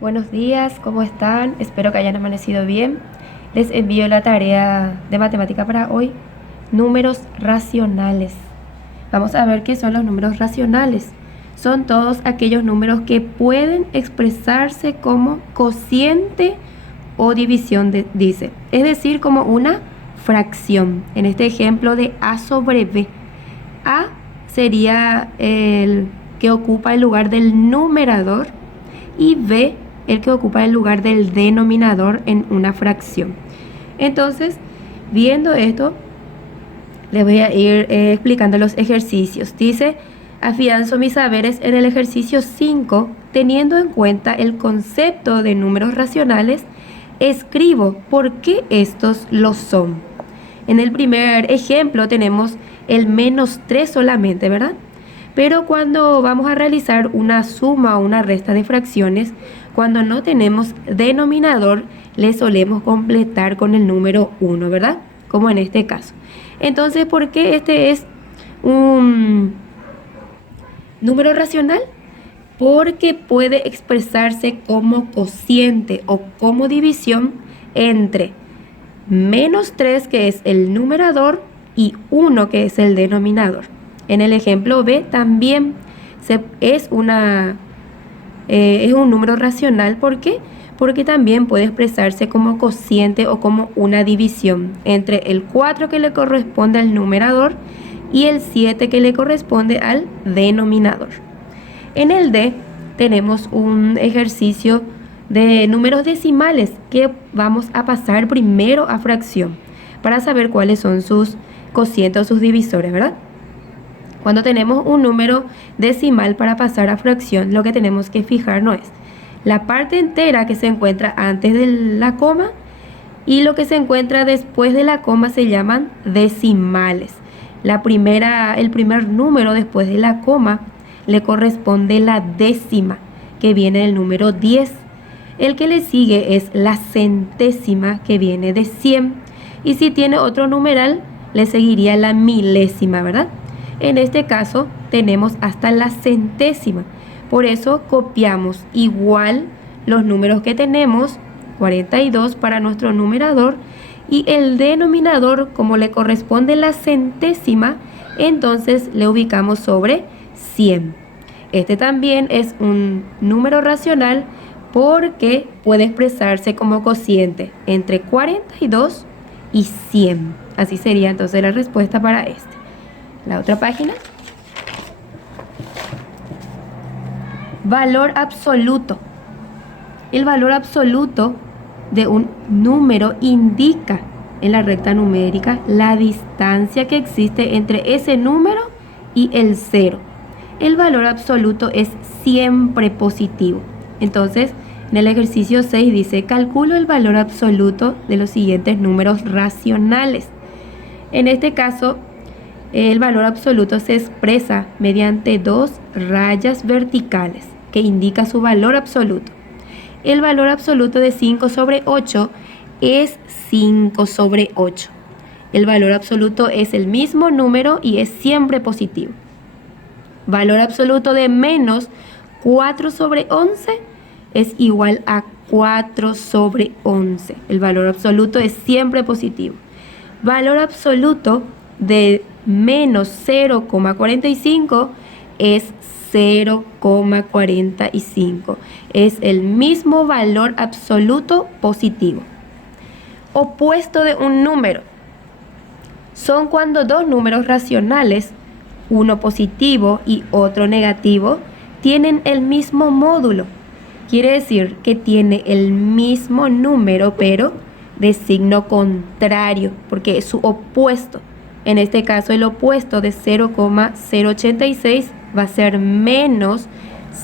Buenos días, ¿cómo están? Espero que hayan amanecido bien. Les envío la tarea de matemática para hoy. Números racionales. Vamos a ver qué son los números racionales. Son todos aquellos números que pueden expresarse como cociente o división, dice. Es decir, como una fracción. En este ejemplo de A sobre B. A sería el que ocupa el lugar del numerador y B el que ocupa el lugar del denominador en una fracción. Entonces, viendo esto, les voy a ir explicando los ejercicios. Dice, afianzo mis saberes en el ejercicio 5, teniendo en cuenta el concepto de números racionales, escribo por qué estos lo son. En el primer ejemplo tenemos el -3 solamente, ¿verdad? Pero cuando vamos a realizar una suma o una resta de fracciones, cuando no tenemos denominador, le solemos completar con el número 1, ¿verdad? Como en este caso. Entonces, ¿por qué este es un número racional? Porque puede expresarse como cociente o como división entre -3, que es el numerador, y 1, que es el denominador. En el ejemplo B también es un número racional. ¿Por qué? Porque también puede expresarse como cociente o como una división entre el 4 que le corresponde al numerador y el 7 que le corresponde al denominador. En el D tenemos un ejercicio de números decimales que vamos a pasar primero a fracción para saber cuáles son sus cocientes o sus divisores, ¿verdad? Cuando tenemos un número decimal para pasar a fracción, lo que tenemos que fijarnos es la parte entera que se encuentra antes de la coma y lo que se encuentra después de la coma se llaman decimales. El primer número después de la coma le corresponde la décima, que viene del número 10. El que le sigue es la centésima, que viene de 100. Y si tiene otro numeral, le seguiría la milésima, ¿verdad? En este caso tenemos hasta la centésima. Por eso copiamos igual los números que tenemos, 42 para nuestro numerador, y el denominador, como le corresponde la centésima, entonces le ubicamos sobre 100. Este también es un número racional porque puede expresarse como cociente entre 42 y 100. Así sería entonces la respuesta para este. La otra página. Valor absoluto. El valor absoluto de un número indica en la recta numérica la distancia que existe entre ese número y el 0. El valor absoluto es siempre positivo. Entonces, en el ejercicio 6 dice, calculo el valor absoluto de los siguientes números racionales. En este caso, el valor absoluto se expresa mediante dos rayas verticales que indica su valor absoluto. El valor absoluto de 5 sobre 8 es 5 sobre 8. El valor absoluto es el mismo número y es siempre positivo. Valor absoluto de menos 4 sobre 11 es igual a 4 sobre 11. El valor absoluto es siempre positivo. Valor absoluto de menos 0,45 es 0,45. Es el mismo valor absoluto positivo. Opuesto de un número. Son cuando dos números racionales, uno positivo y otro negativo, tienen el mismo módulo. Quiere decir que tiene el mismo número, pero de signo contrario, porque es su opuesto. En este caso, el opuesto de 0,086 va a ser menos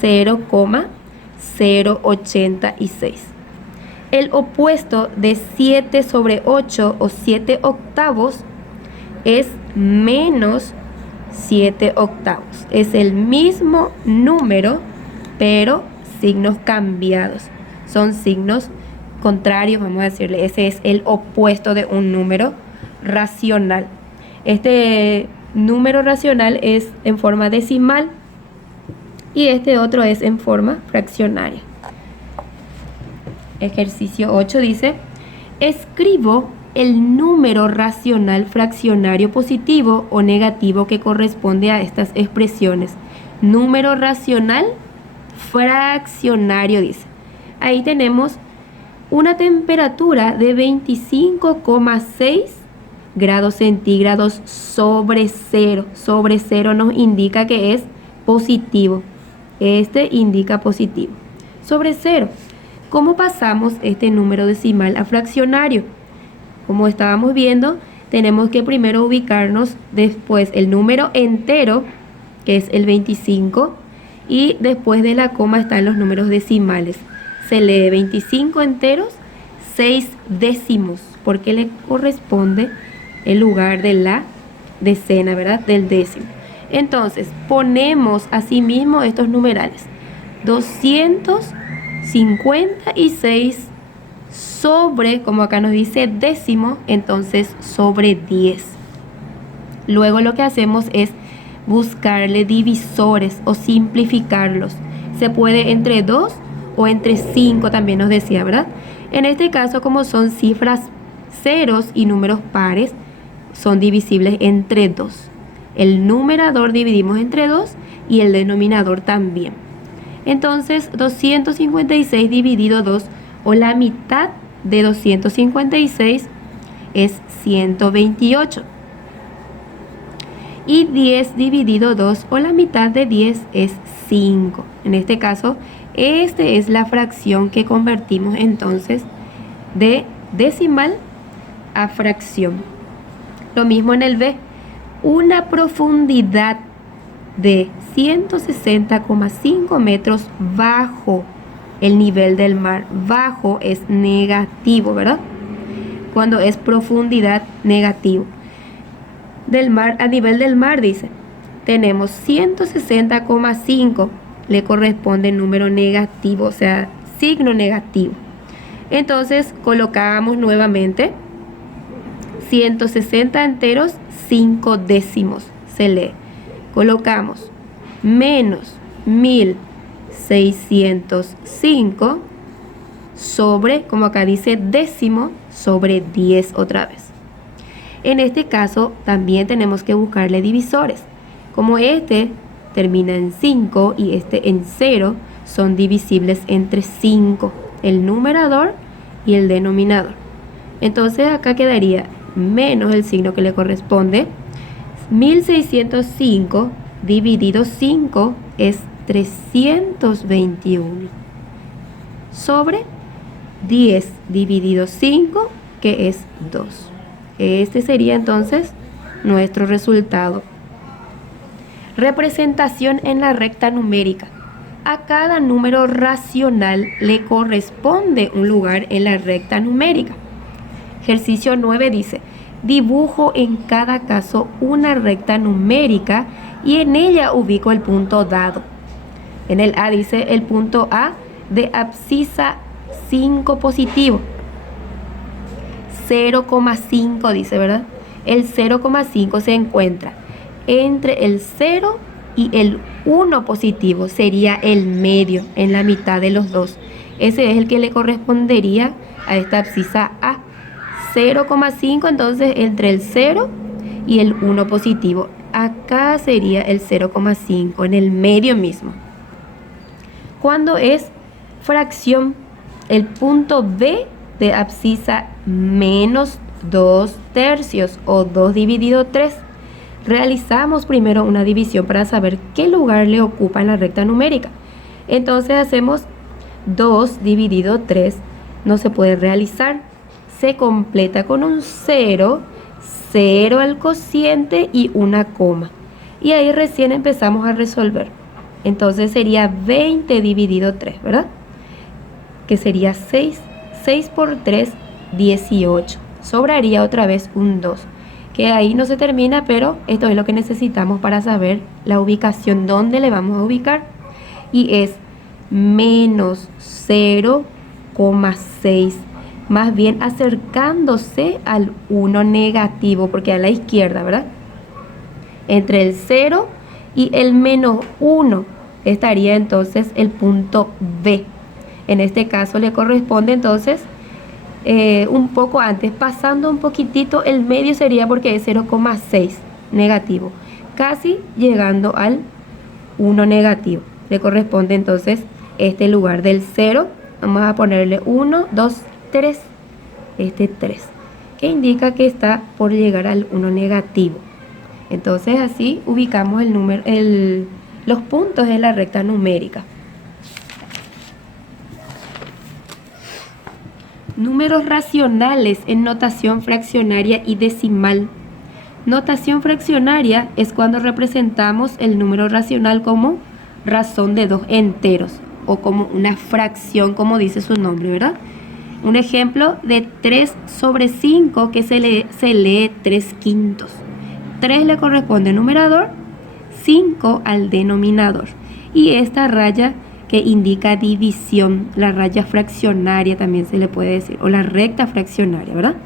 0,086. El opuesto de 7 sobre 8 o 7 octavos es menos 7 octavos. Es el mismo número, pero signos cambiados. Son signos contrarios, vamos a decirle. Ese es el opuesto de un número racional. Este número racional es en forma decimal y este otro es en forma fraccionaria. Ejercicio 8 dice, escribo el número racional fraccionario positivo o negativo que corresponde a estas expresiones. Número racional fraccionario, dice. Ahí tenemos una temperatura de 25,6 grados centígrados sobre cero. Sobre cero nos indica que es positivo. Este indica positivo. Sobre cero. ¿Cómo pasamos este número decimal a fraccionario? Como estábamos viendo, tenemos que primero ubicarnos después el número entero, que es el 25, y después de la coma están los números decimales. Se lee 25 enteros, 6 décimos, porque le corresponde el lugar de la decena, ¿verdad? Del décimo. Entonces, ponemos asimismo estos numerales. 256 sobre, como acá nos dice décimo, entonces sobre 10. Luego lo que hacemos es buscarle divisores o simplificarlos. Se puede entre 2 o entre 5 también nos decía, ¿verdad? En este caso, como son cifras ceros y números pares, son divisibles entre 2. El numerador dividimos entre 2 y el denominador también. Entonces, 256 dividido 2, o la mitad de 256, es 128. Y 10 dividido 2, o la mitad de 10, es 5. En este caso, esta es la fracción que convertimos entonces de decimal a fracción. Lo mismo en el B. Una profundidad de 160,5 metros bajo el nivel del mar. Bajo es negativo, ¿verdad? Cuando es profundidad, negativo. Del mar, a nivel del mar, dice, tenemos 160,5, le corresponde número negativo, o sea, signo negativo. Entonces colocamos nuevamente 160 enteros, 5 décimos, se lee. Colocamos menos 1605 sobre, como acá dice, décimo, sobre 10 otra vez. En este caso también tenemos que buscarle divisores. Como este termina en 5 y este en 0, son divisibles entre 5, el numerador y el denominador. Entonces acá quedaría menos el signo que le corresponde. 1605 dividido 5 es 321 sobre 10 dividido 5, que es 2. Este sería entonces nuestro resultado. Representación en la recta numérica. A cada número racional le corresponde un lugar en la recta numérica. Ejercicio 9 dice, dibujo en cada caso una recta numérica y en ella ubico el punto dado. En el A dice el punto A de abscisa 5 positivo. 0,5 dice, ¿verdad? El 0,5 se encuentra entre el 0 y el 1 positivo, sería el medio, en la mitad de los dos. Ese es el que le correspondería a esta abscisa A. 0,5 entonces entre el 0 y el 1 positivo. Acá sería el 0,5 en el medio mismo. Cuando es fracción, el punto B de abscisa menos 2 tercios o 2 dividido 3. Realizamos primero una división para saber qué lugar le ocupa en la recta numérica. Entonces hacemos 2 dividido 3, no se puede realizar. Se completa con un 0, 0 al cociente y una coma. Y ahí recién empezamos a resolver. Entonces sería 20 dividido 3, ¿verdad? Que sería 6. 6 por 3, 18. Sobraría otra vez un 2. Que ahí no se termina, pero esto es lo que necesitamos para saber la ubicación, dónde le vamos a ubicar. Y es menos 0,6. Más bien acercándose al 1 negativo, porque a la izquierda, ¿verdad? Entre el 0 y el menos 1 estaría entonces el punto B. En este caso le corresponde entonces un poco antes, pasando un poquitito el medio sería porque es 0,6 negativo, casi llegando al 1 negativo. Le corresponde entonces este lugar del 0, vamos a ponerle 1, 2, 3, este 3, que indica que está por llegar al 1 negativo. Entonces así ubicamos el número, los puntos de la recta numérica. Números racionales en notación fraccionaria y decimal. Notación fraccionaria es cuando representamos el número racional como razón de dos enteros o como una fracción, como dice su nombre, ¿verdad? Un ejemplo de 3 sobre 5 que se lee 3 quintos. 3 le corresponde al numerador, 5 al denominador. Y esta raya que indica división, la raya fraccionaria también se le puede decir, o la recta fraccionaria, ¿verdad?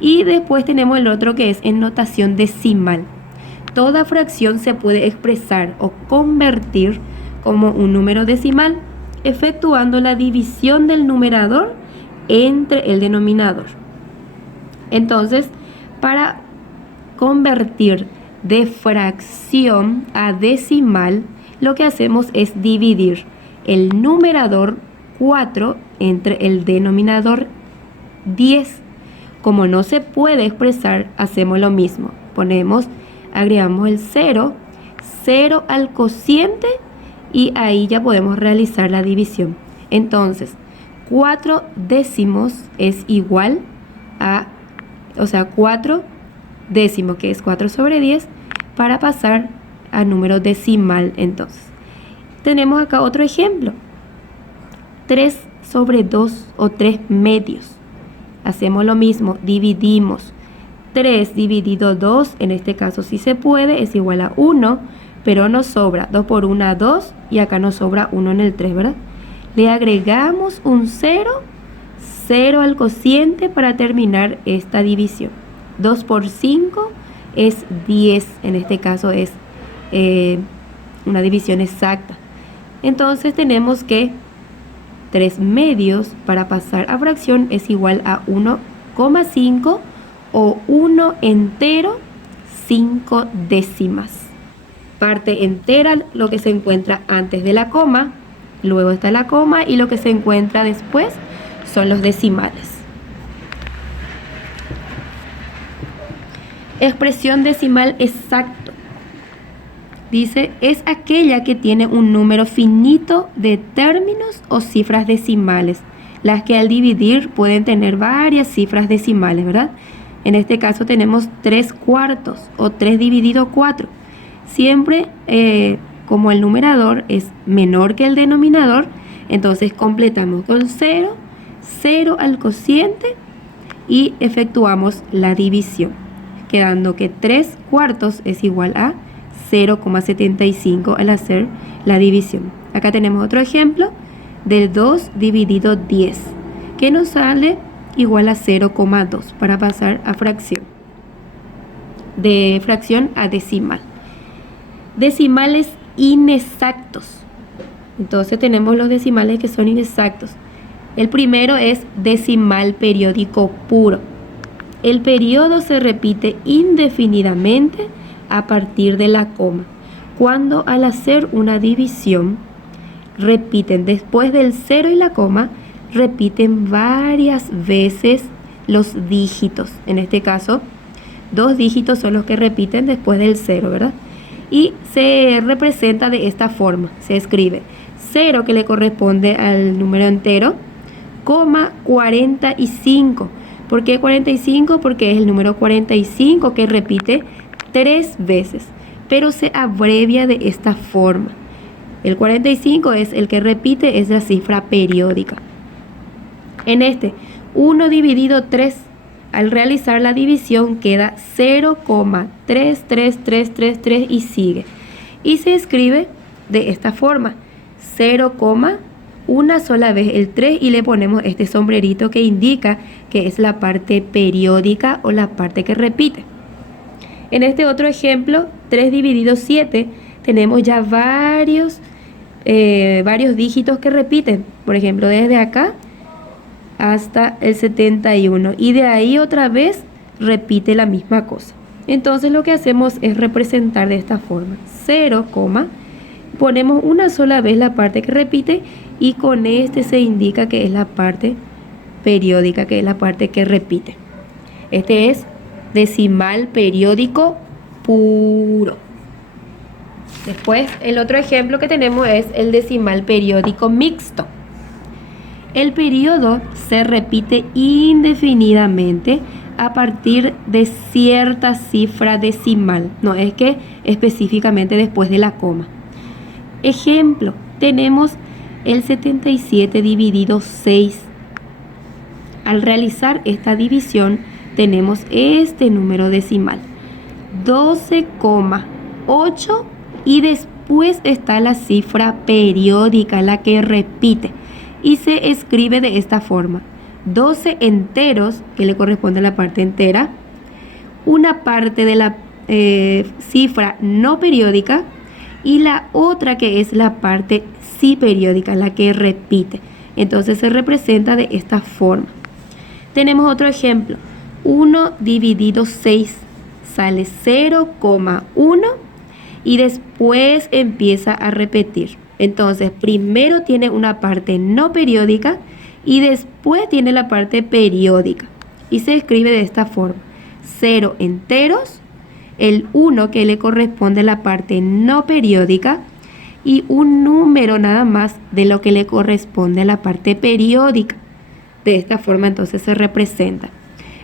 Y después tenemos el otro que es en notación decimal. Toda fracción se puede expresar o convertir como un número decimal, efectuando la división del numerador entre el denominador. Entonces, para convertir de fracción a decimal, lo que hacemos es dividir el numerador 4 entre el denominador 10. Como no se puede expresar, hacemos lo mismo. Agregamos el 0, 0 al cociente y ahí ya podemos realizar la división. Entonces, 4 décimos es igual a, 4 décimos, que es 4 sobre 10, para pasar a número decimal. Entonces, tenemos acá otro ejemplo. 3 sobre 2 o 3 medios. Hacemos lo mismo, dividimos. 3 dividido 2, en este caso sí se puede, es igual a 1, pero nos sobra 2 por 1, 2, y acá nos sobra 1 en el 3, ¿verdad? Le agregamos un 0, 0 al cociente para terminar esta división. 2 por 5 es 10, en este caso es una división exacta. Entonces tenemos que 3 medios para pasar a fracción es igual a 1,5 o 1 entero 5 décimas. Parte entera, lo que se encuentra antes de la coma, luego está la coma y lo que se encuentra después son los decimales. Expresión decimal exacto. Dice, es aquella que tiene un número finito de términos o cifras decimales, las que al dividir pueden tener varias cifras decimales, ¿verdad? En este caso tenemos 3 cuartos o 3 dividido 4. Siempre como el numerador es menor que el denominador, entonces completamos con 0, 0 al cociente y efectuamos la división, quedando que 3 cuartos es igual a 0,75 al hacer la división. Acá tenemos otro ejemplo del 2 dividido 10, que nos sale igual a 0,2 para pasar a fracción. De fracción a decimal. Decimales inexactos. Entonces tenemos los decimales que son inexactos. El primero es decimal periódico puro. El periodo se repite indefinidamente a partir de la coma, cuando al hacer una división repiten después del 0 y la coma, repiten varias veces los dígitos. En este caso, 2 dígitos son los que repiten después del 0, ¿verdad? Y se representa de esta forma. Se escribe 0, que le corresponde al número entero, coma 45. ¿Por qué 45? Porque es el número 45 que repite 3 veces, pero se abrevia de esta forma. El 45 es el que repite, es la cifra periódica. En este 1 dividido 3, al realizar la división queda 0,33333 y sigue. Y se escribe de esta forma: 0, una sola vez el 3 y le ponemos este sombrerito que indica que es la parte periódica o la parte que repite. En este otro ejemplo, 3 dividido 7, tenemos ya varios varios dígitos que repiten. Por ejemplo, desde acá hasta el 71. Y de ahí otra vez repite la misma cosa. Entonces lo que hacemos es representar de esta forma. 0, ponemos una sola vez la parte que repite y con este se indica que es la parte periódica, que es la parte que repite. Este es decimal periódico puro. Después, el otro ejemplo que tenemos es el decimal periódico mixto. El periodo se repite indefinidamente a partir de cierta cifra decimal. No es que específicamente después de la coma. Ejemplo, tenemos el 77 dividido 6. Al realizar esta división, tenemos este número decimal, 12,8, y después está la cifra periódica, la que repite, y se escribe de esta forma: 12 enteros, que le corresponde a la parte entera, una parte de la cifra no periódica y la otra que es la parte sí periódica, la que repite. Entonces se representa de esta forma. Tenemos otro ejemplo: 1 dividido 6 sale 0,1 y después empieza a repetir. Entonces primero tiene una parte no periódica y después tiene la parte periódica y se escribe de esta forma: 0 enteros, el 1 que le corresponde a la parte no periódica y un número nada más de lo que le corresponde a la parte periódica. De esta forma entonces se representa.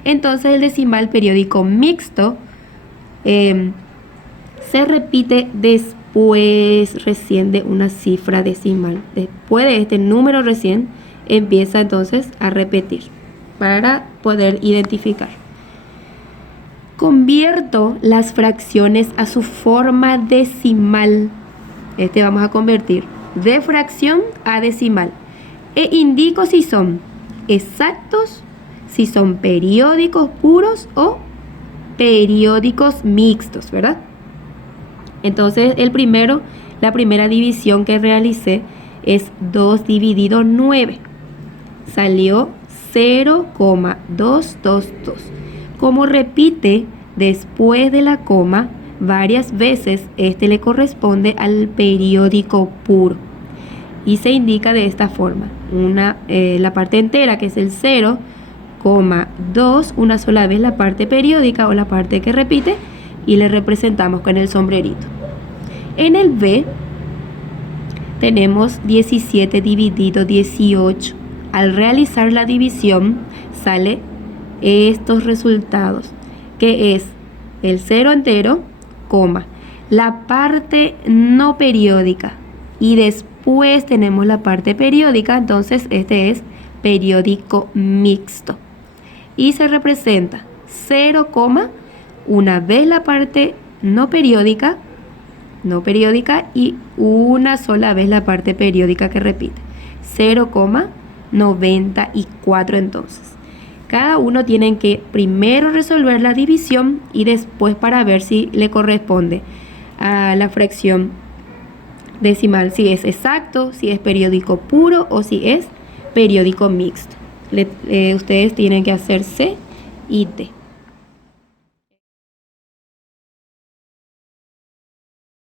Entonces el decimal periódico mixto se repite después recién de una cifra decimal. Después de este número recién empieza entonces a repetir para poder identificar. Convierto las fracciones a su forma decimal. Vamos a convertir de fracción a decimal. E indico si son exactos, si son periódicos puros o periódicos mixtos, ¿verdad? Entonces la primera división que realicé es 2 dividido 9. Salió 0,222. Como repite después de la coma varias veces, le corresponde al periódico puro y se indica de esta forma: la parte entera, que es el 0,2, una sola vez la parte periódica o la parte que repite, y le representamos con el sombrerito. En el B tenemos 17 dividido 18. Al realizar la división sale estos resultados, que es el 0 entero, la parte no periódica y después tenemos la parte periódica. Entonces este es periódico mixto y se representa 0, una vez la parte no periódica y una sola vez la parte periódica que repite, 0,94. Entonces cada uno tiene que primero resolver la división y después para ver si le corresponde a la fracción decimal, si es exacto, si es periódico puro o si es periódico mixto. Ustedes tienen que hacer C y D.